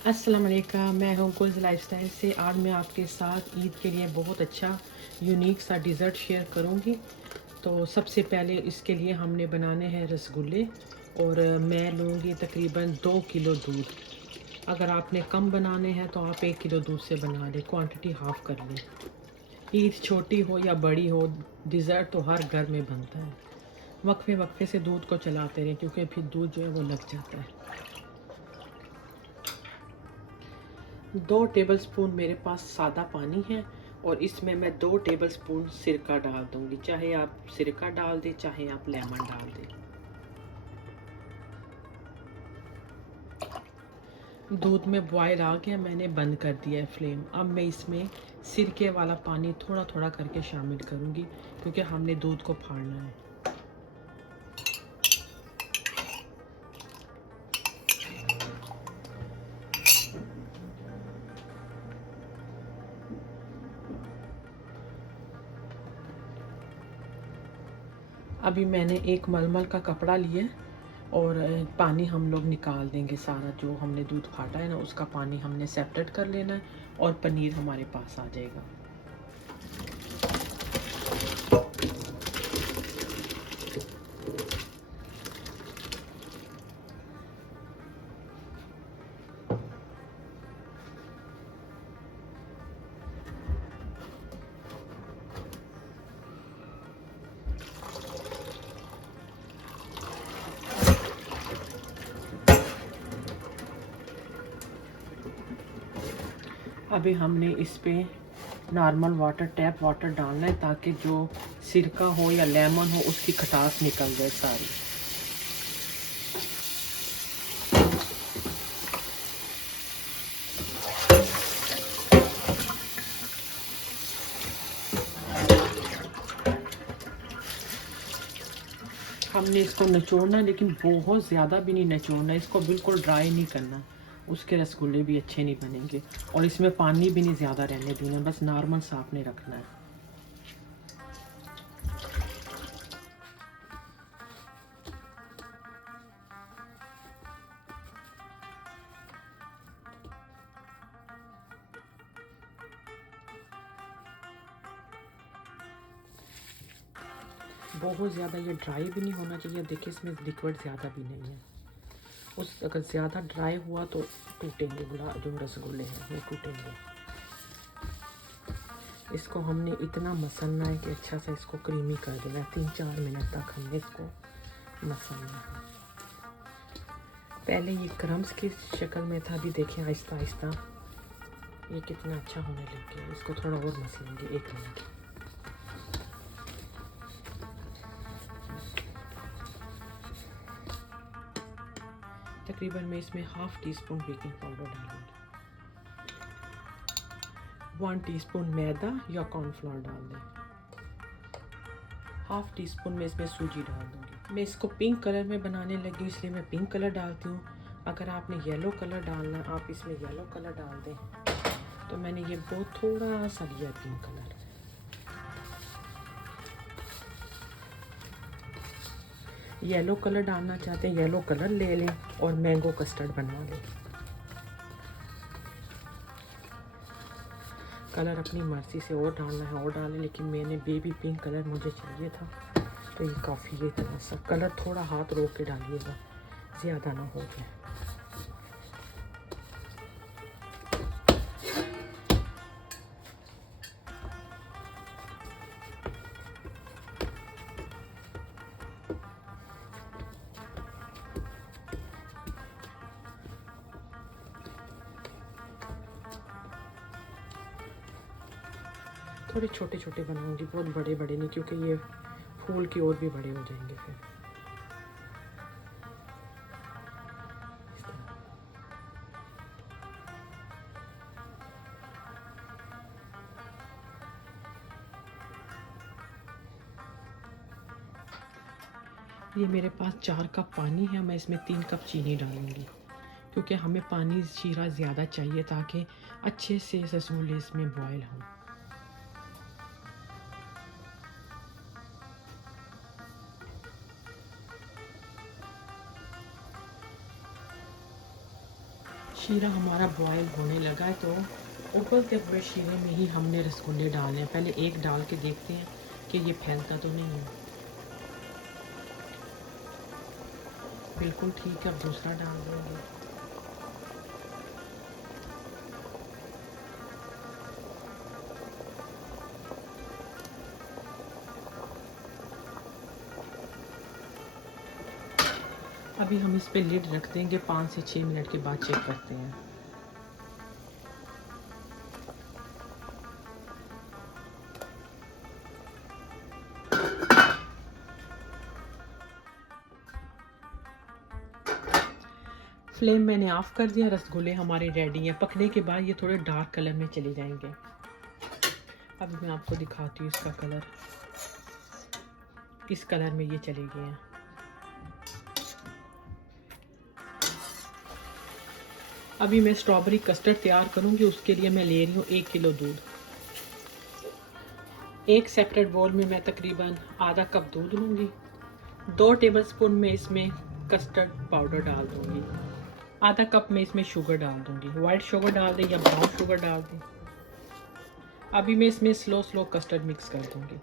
अस्सलाम वालेकुम, मैं हूँ कुल्स लाइफस्टाइल से। आज मैं आपके साथ ईद के लिए बहुत अच्छा यूनिक सा डिज़र्ट शेयर करूँगी। तो सबसे पहले इसके लिए हमने बनाने हैं रसगुल्ले और मैं लूँगी तकरीबन 2 किलो दूध। अगर आपने कम बनाने हैं तो आप 1 किलो दूध से बना लें, क्वांटिटी हाफ़ कर लें। ईद छोटी हो या बड़ी हो, डिज़र्ट तो हर घर में बनता है। वक्फे वक्फे से दूध को चलाते रहें क्योंकि फिर दूध जो है वो लग जाता है। 2 टेबलस्पून मेरे पास सादा पानी है और इसमें मैं 2 टेबलस्पून सिरका डाल दूंगी। चाहे आप सिरका डाल दें, चाहे आप लेमन डाल दें। दूध में बॉयल आ गया, मैंने बंद कर दिया है फ्लेम। अब मैं इसमें सिरके वाला पानी थोड़ा थोड़ा करके शामिल करूंगी क्योंकि हमने दूध को फाड़ना है। अभी मैंने एक मलमल का कपड़ा लिया और पानी हम लोग निकाल देंगे। सारा जो हमने दूध फाटा है ना, उसका पानी हमने सेपरेट कर लेना है और पनीर हमारे पास आ जाएगा। अभी हमने इस पे नॉर्मल वाटर, टैप वाटर डालना है ताकि जो सिरका हो या लेमन हो उसकी खटास निकल जाए सारी। हमने इसको निचोड़ना है, लेकिन बहुत ज़्यादा भी नहीं निचोड़ना, इसको बिल्कुल ड्राई नहीं करना, उसके रसगुल्ले भी अच्छे नहीं बनेंगे। और इसमें पानी भी नहीं ज़्यादा रहने देना, बस नॉर्मल सा आपने रखना है। बहुत ज़्यादा ये ड्राई भी नहीं होना चाहिए। देखिए इसमें लिक्विड ज़्यादा भी नहीं है। उस अगर ज़्यादा ड्राई हुआ तो टूटेंगे, गुला जो रसगुल्ले हैं वो टूटेंगे। इसको हमने इतना मसलना है कि अच्छा सा इसको क्रीमी कर देना है। 3-4 मिनट तक हमने इसको मसलना है। पहले ये क्रम्स की शक्ल में था, अभी देखिए आहिस्ता आहिस्ता ये कितना अच्छा होने लग गया। इसको थोड़ा और मसलेंगे 1 मिनट। तकरीबन मैं इसमें ½ टीस्पून बेकिंग पाउडर डालूंगी। 1 टीस्पून मैदा या कॉर्नफ्लोर डाल दें। ½ टीस्पून में इसमें सूजी डाल दूंगी। मैं इसको पिंक कलर में बनाने लगी इसलिए मैं पिंक कलर डालती हूँ। अगर आपने येलो कलर डालना है आप इसमें येलो कलर डाल दें। तो मैंने ये बहुत थोड़ा सा लिया पिंक कलर। येलो कलर डालना चाहते हैं येलो कलर ले लें और मैंगो कस्टर्ड बनवा लें। कलर अपनी मर्ज़ी से और डालना है और डालें, लेकिन मैंने बेबी पिंक कलर मुझे चाहिए था तो ये काफ़ी है। इतना सा कलर थोड़ा हाथ रोक के डालिएगा, ज़्यादा ना हो जाए। थोड़े छोटे छोटे बनाऊंगी, बहुत बड़े बड़े नहीं, क्योंकि ये फूल की और भी बड़े हो जाएंगे फिर। ये मेरे पास 4 कप पानी है, मैं इसमें 3 कप चीनी डालूंगी क्योंकि हमें पानी शीरा ज़्यादा चाहिए ताकि अच्छे से रसगुल्ले इसमें बॉयल हों। शीरा हमारा बॉयल होने लगा है, तो उबलते हुए शीरे में ही हमने रसगुल्ले डालने हैं। पहले एक डाल के देखते हैं कि ये फैलता तो नहीं है। बिल्कुल ठीक है, अब दूसरा डाल देंगे। अभी हम इस पे लिड रख देंगे, 5 से 6 मिनट के बाद चेक करते हैं। फ्लेम मैंने ऑफ कर दिया। रसगुल्ले हमारे रेडी हैं। पकने के बाद ये थोड़े डार्क कलर में चले जाएंगे। अब मैं आपको दिखाती हूँ इसका कलर। इस कलर में ये चले गए हैं। अभी मैं स्ट्रॉबेरी कस्टर्ड तैयार करूँगी। उसके लिए मैं ले रही हूँ 1 किलो दूध। एक सेपरेट बोल में मैं तकरीबन आधा कप दूध लूँगी। 2 टेबलस्पून में इसमें कस्टर्ड पाउडर डाल दूँगी। आधा कप में इसमें शुगर डाल दूँगी। वाइट शुगर डाल दें या ब्राउन शुगर डाल दें। अभी मैं इसमें स्लो कस्टर्ड मिक्स कर दूँगी।